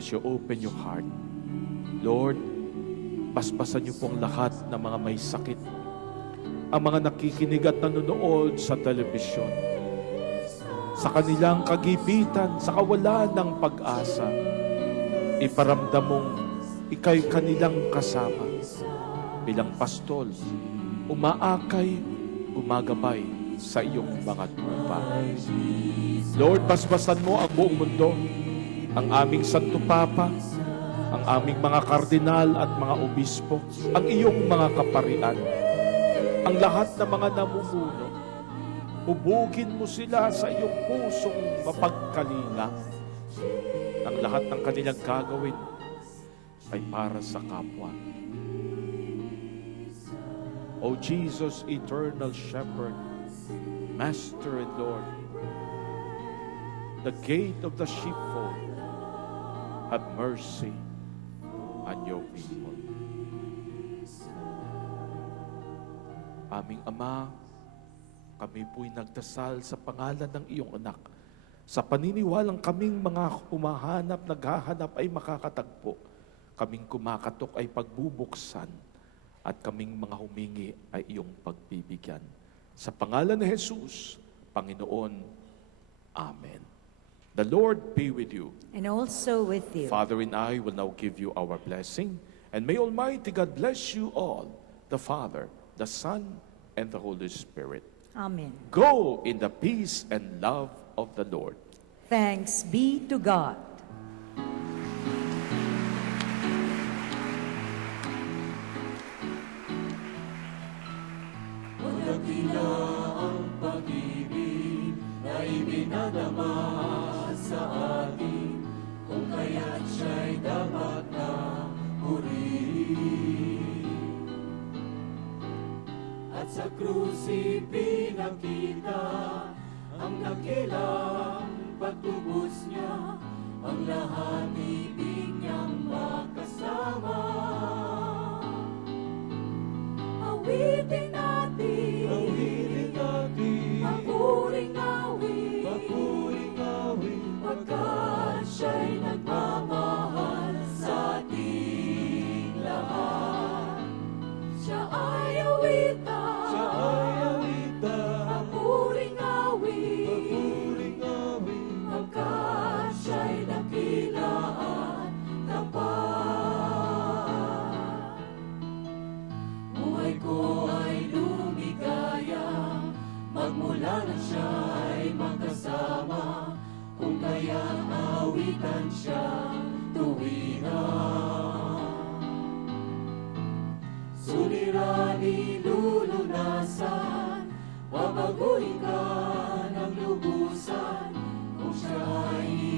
as you open your heart, Lord, paspasan niyo pong lahat ng mga may sakit, ang mga nakikinig at nanonood sa telebisyon, sa kanilang kagipitan, sa kawalan ng pag-asa. Iparamdam mong ika'y kanilang kasama. Bilang pastol, umaakay, gumagabay sa iyong mga tupa. Lord, basbasan mo ang buong mundo, ang aming Santo Papa, ang aming mga kardinal at mga obispo, ang iyong mga kaparian, ang lahat ng mga namumuno. Hubugin mo sila sa iyong pusong mapagkalinga. Ang lahat ng kanilang gagawin ay para sa kapwa. O Jesus, eternal shepherd, Master and Lord, the gate of the sheepfold, have mercy on your people. Aming Ama, kami po'y nagdasal sa pangalan ng iyong anak. Sa paniniwalang kaming mga humahanap, naghahanap ay makakatagpo. Kaming kumakatok ay pagbubuksan. At kaming mga humingi ay iyong pagbibigyan. Sa pangalan ni Jesus, Panginoon. Amen. The Lord be with you. And also with you. Father and I will now give you our blessing. And may Almighty God bless you all, the Father, the Son, and the Holy Spirit. Amen. Go in the peace and love of the Lord. Thanks be to God. Magdakila ang pag-ibig na ibinadama sa atin, kung kaya't siya'y dapat na purihin. At sa krus ipinakita ang dakilang pagtubos niya, ang lahat ibig niyang makasama. Awitin natin, mapuring awit, pagkat siya'y nagmamahal sa ating lahat. Siya ay awitan, mapuring awit, pagkat siya'y dakila at tapat. Buhay ko ay lumigaya, magmula na siya'y magkasama, kung kaya awitan siya tuwina. Suliranin, lulunasan, babaguhin ka ng lubusan, kung siya ay